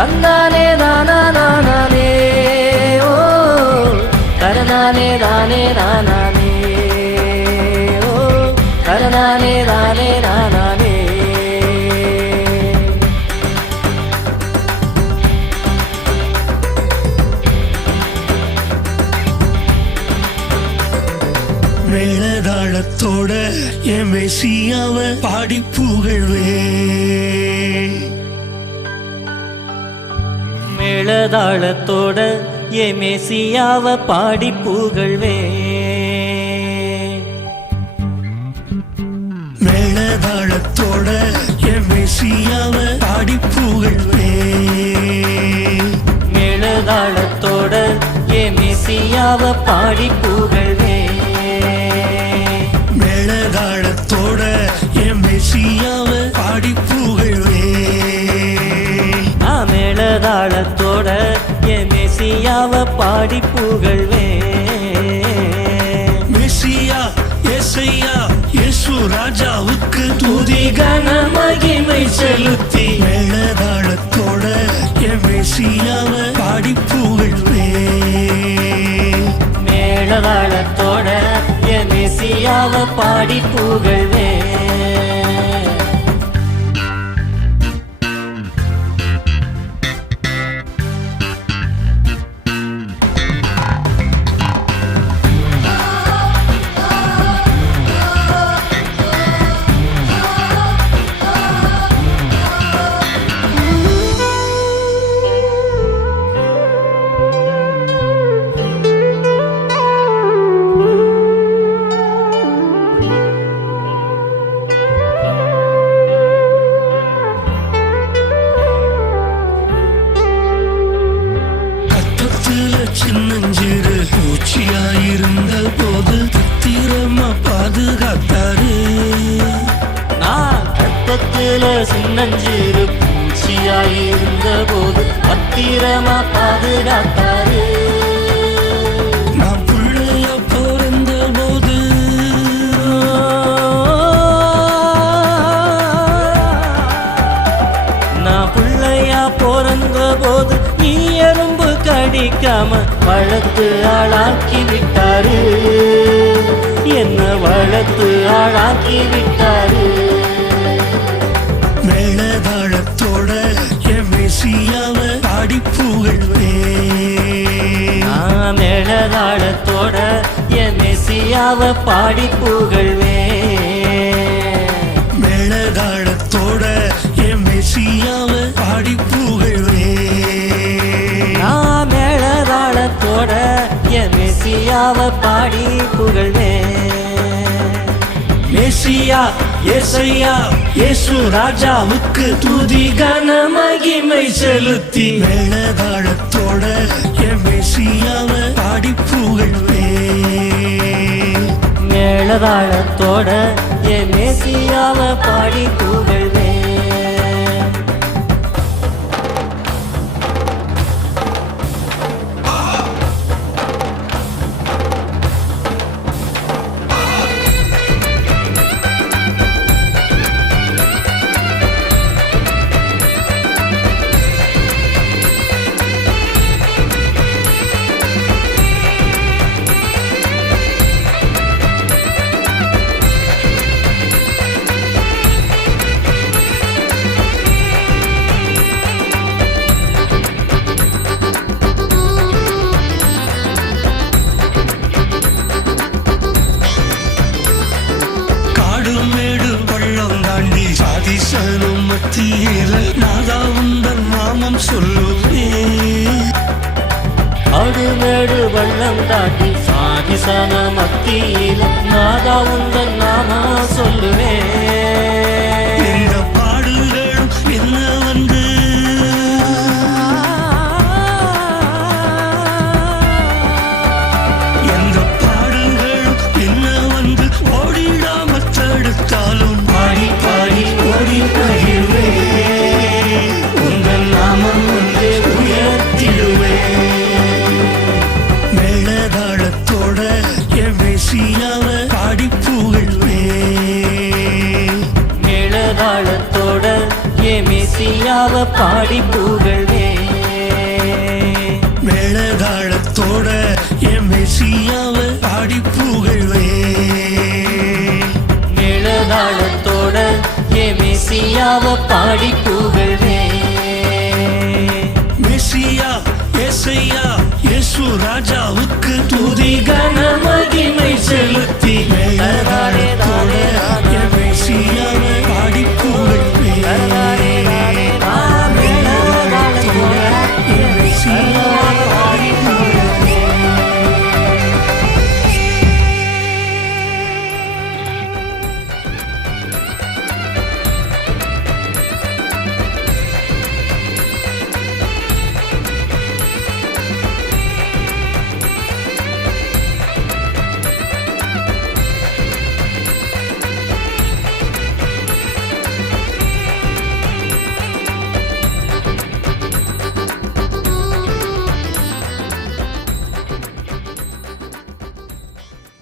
தந்தானே தானே ஓ தரநானே தானே தானே ஓ தரநானே தானே தானே மேளதாளத்தோட என் மெசியாவ பாடி புகழ்வே. மேளதாளத்தோட என் மெசியாவ பாடி புகழ்வே. மேளதாளத்தோட என் மெசியாவ பாடி புகழ்வே. மேளதாளத்தோட என் மெசியாவ பாடி புகழ்வே. மேளதாளத்தோட என் மெசியாவ பாடி புகழ்வே. மேளதாளத்தோட என் மெசியாவ பாடி புகழ்வே. மெசியா ஏசையா இயேசு ராஜாவுக்கு துதி கன மகிமை செலுத்தி மேளதாளத்தோட என் மெசியாவ பாடி புகழ்வே. மேளதாளத்தோட என் மெசியாவ பாடி புகழ்வே. சின்னஞ்சிறு பூச்சியாயிருந்த போது பத்திரமா பாதுகாத்தாரு. நான் கற்பத்துல சின்னஞ்சிறு பூச்சியாயிருந்த போது பத்திரமா பாதுகாத்தாரு. நான் பிள்ளைய பிறந்த போது நான் பிள்ளையா பிறந்த போது நீ எறும்பு கடிக்காம வளர்த்து ஆளாக்கி விட்டாரு. என்ன வளர்த்து ஆளாக்கி விட்டாரு. மேளதாளத்தோட என் மெசியாவ பாடி புகழ்வே. மேளதாளத்தோட என் மெசியாவ பாடி புகழ்வே. மேளதாளத்தோட என் மெசியாவ பாடி புகழ்வே. மேளதாளத்தோட என் மெசியாவ பாடி புகழ்வே. மெசியா ஏசையா இயேசு ராஜாவுக்கு துதி கன மகிமை செலுத்தி மேளதாளத்தோட என் மெசியாவ பாடி புகழ்வே. மேளதாளத்தோட என் மெசியாவ பாடி புகழ்வே. அதிசயம் மத்தியில நாதா உந்தன் நாமம் சொல்லுவே. அடுமேடு வள்ளம் தாண்டி சாதிசன மத்தியில நாதா உந்தன் நாம சொல்லுவே. இந்த பாடுகளும் என்ன வந்து எந்த பாடுகளும் என்ன வந்து ஓடிடாம தடுத்தாலும் பாடி பாடி ஓடி பகிர்வே. உங்கள் நாமம் ஒன்றே உயர்த்திடுவே. மேளதாளத்தோட என் மெசியாவ பாடி புகழ்வே. மேளதாளத்தோட என் மெசியாவ பாடி புகழ்வே. மேளதாளத்தோட என் மெசியாவை பாடி புகழ்வே மேளதாளத்தோட என் மெசியாவை பாடி புகழ்வே மெசியா ஏசையா இயேசு ராஜாவுக்கு துதி கணம்